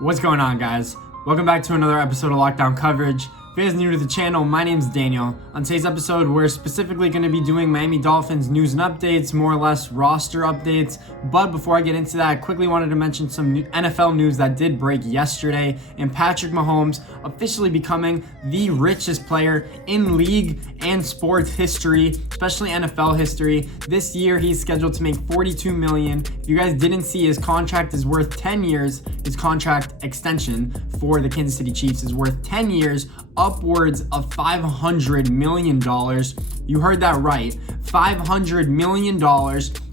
What's going on, guys? Welcome back to another episode of Lockdown Coverage. If you guys are new to the channel, my name's Daniel. On today's episode, we're specifically going to be doing Miami Dolphins news and updates, more or less roster updates. But before I get into that, I quickly wanted to mention some NFL news that did break yesterday, and Patrick Mahomes officially becoming the richest player in league and sports history, especially NFL history. This year, he's scheduled to make $42 million. If you guys didn't see, his contract is worth 10 years. His contract extension for the Kansas City Chiefs is worth 10 years, upwards of $500 million. You heard that right, $500 million.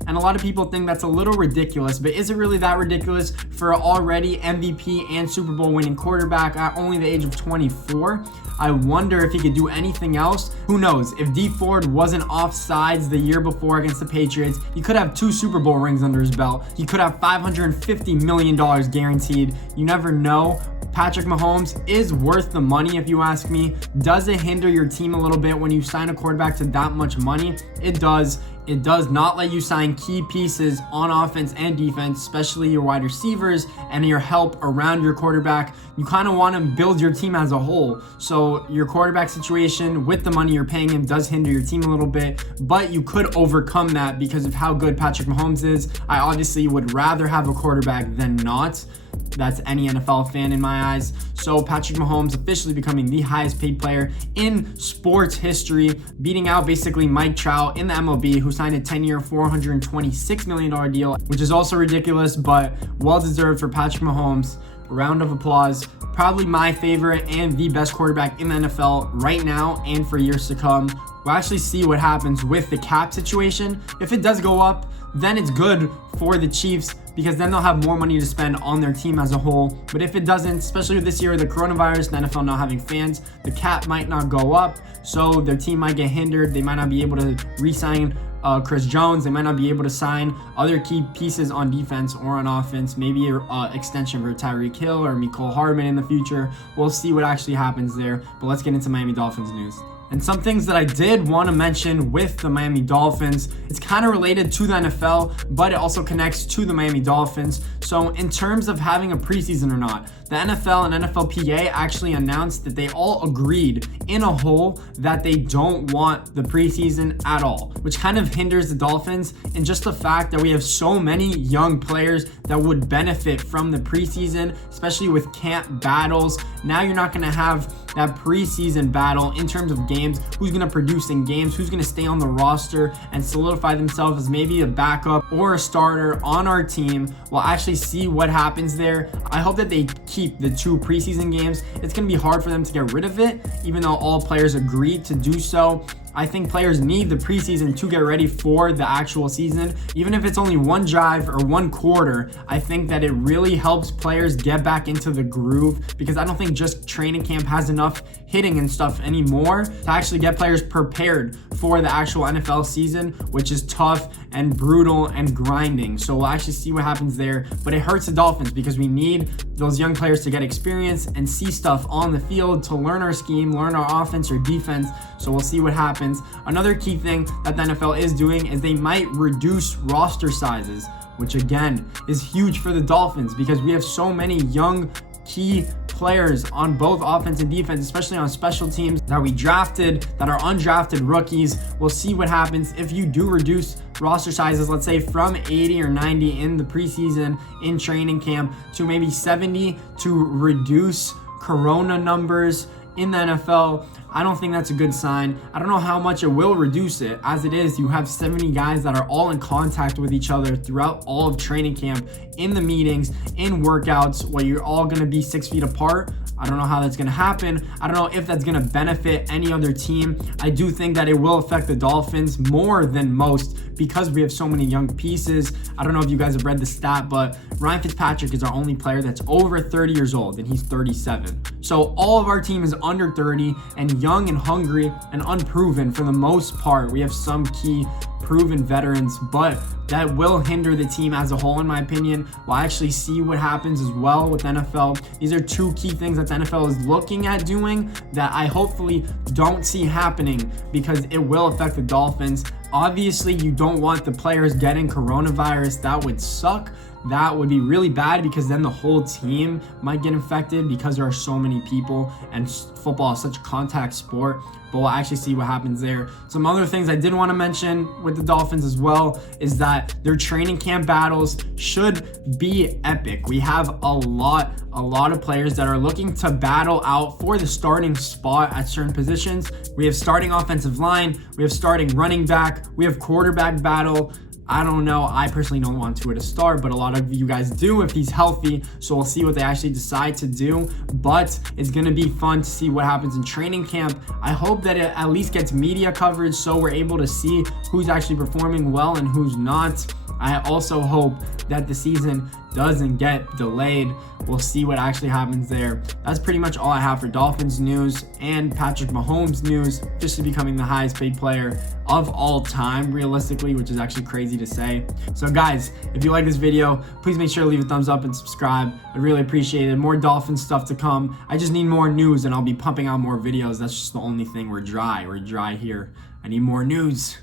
And a lot of people think that's a little ridiculous, but is it really that ridiculous for an already MVP and Super Bowl winning quarterback at only the age of 24? I wonder if he could do anything else. Who knows? If Dee Ford wasn't offsides the year before against the Patriots, he could have 2 Super Bowl rings under his belt. He could have $550 million guaranteed. You never know. Patrick Mahomes is worth the money, if you ask me. Does it hinder your team a little bit when you sign a quarterback to that much money? It does. It does not let you sign key pieces on offense and defense, especially your wide receivers and your help around your quarterback. You kind of want to build your team as a whole. So your quarterback situation with the money you're paying him does hinder your team a little bit, but you could overcome that because of how good Patrick Mahomes is. I obviously would rather have a quarterback than not. That's any NFL fan in my eyes. So Patrick Mahomes officially becoming the highest paid player in sports history, beating out basically Mike Trout in the MLB, who signed a 10-year, $426 million deal, which is also ridiculous, but well-deserved for Patrick Mahomes. A round of applause. Probably my favorite and the best quarterback in the NFL right now and for years to come. We'll actually see what happens with the cap situation. If it does go up, then it's good for the Chiefs because then they'll have more money to spend on their team as a whole. But if it doesn't, especially this year with the coronavirus, the NFL not having fans, the cap might not go up, so their team might get hindered. They might not be able to re-sign Chris Jones. They might not be able to sign other key pieces on defense or on offense, maybe an extension for Tyreek Hill or Mecole Hardman in the future. We'll see what actually happens there, but let's get into Miami Dolphins news. And some things that I did want to mention with the Miami Dolphins, it's kind of related to the NFL, but it also connects to the Miami Dolphins. So in terms of having a preseason or not, the NFL and NFLPA actually announced that they all agreed in a whole that they don't want the preseason at all, which kind of hinders the Dolphins. And just the fact that we have so many young players that would benefit from the preseason, especially with camp battles. Now you're not going to have that preseason battle in terms of games, who's going to produce in games, who's going to stay on the roster and solidify themselves as maybe a backup or a starter on our team. We'll actually see what happens there. I hope that they keep the 2 preseason games. It's going to be hard for them to get rid of it, even though all players agreed to do so. I think players need the preseason to get ready for the actual season. Even if it's only one drive or one quarter, I think that it really helps players get back into the groove, because I don't think just training camp has enough hitting and stuff anymore to actually get players prepared for the actual NFL season, which is tough and brutal and grinding. So we'll actually see what happens there, but it hurts the Dolphins because we need those young players to get experience and see stuff on the field to learn our scheme, learn our offense or defense. So we'll see what happens. Another key thing that the NFL is doing is they might reduce roster sizes, which again is huge for the Dolphins because we have so many young key players on both offense and defense, especially on special teams that we drafted, that are undrafted rookies. We'll see what happens if you do reduce roster sizes, let's say from 80 or 90 in the preseason in training camp to maybe 70 to reduce corona numbers in the NFL. I don't think that's a good sign. I don't know how much it will reduce it. As it is, you have 70 guys that are all in contact with each other throughout all of training camp, in the meetings, in workouts, where you're all going to be 6 feet apart. I don't know how that's going to happen. I don't know if that's going to benefit any other team. I do think that it will affect the Dolphins more than most because we have so many young pieces. I don't know if you guys have read the stat, but Ryan Fitzpatrick is our only player that's over 30 years old, and he's 37. So all of our team is under 30 and young and hungry and unproven for the most part. We have some key proven veterans, but that will hinder the team as a whole, in my opinion. We'll actually see what happens as well with NFL. These are 2 key things that the NFL is looking at doing that I hopefully don't see happening because it will affect the Dolphins. Obviously, you don't want the players getting coronavirus. That would suck. That would be really bad because then the whole team might get infected because there are so many people and football is such a contact sport. But we'll actually see what happens there. Some other things I did want to mention with the Dolphins as well is that their training camp battles should be epic. We have a lot of players that are looking to battle out for the starting spot at certain positions. We have starting offensive line, we have starting running back, we have quarterback battle. I don't know. I personally don't want Tua to start, but a lot of you guys do if he's healthy. So we'll see what they actually decide to do. But it's going to be fun to see what happens in training camp. I hope that it at least gets media coverage so we're able to see who's actually performing well and who's not. I also hope that the season doesn't get delayed. We'll see what actually happens there. That's pretty much all I have for Dolphins news and Patrick Mahomes news, just becoming the highest paid player of all time, realistically, which is actually crazy to say. So guys, if you like this video, please make sure to leave a thumbs up and subscribe. I'd really appreciate it. More Dolphins stuff to come. I just need more news and I'll be pumping out more videos. That's just the only thing. We're dry here. I need more news.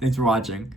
Thanks for watching.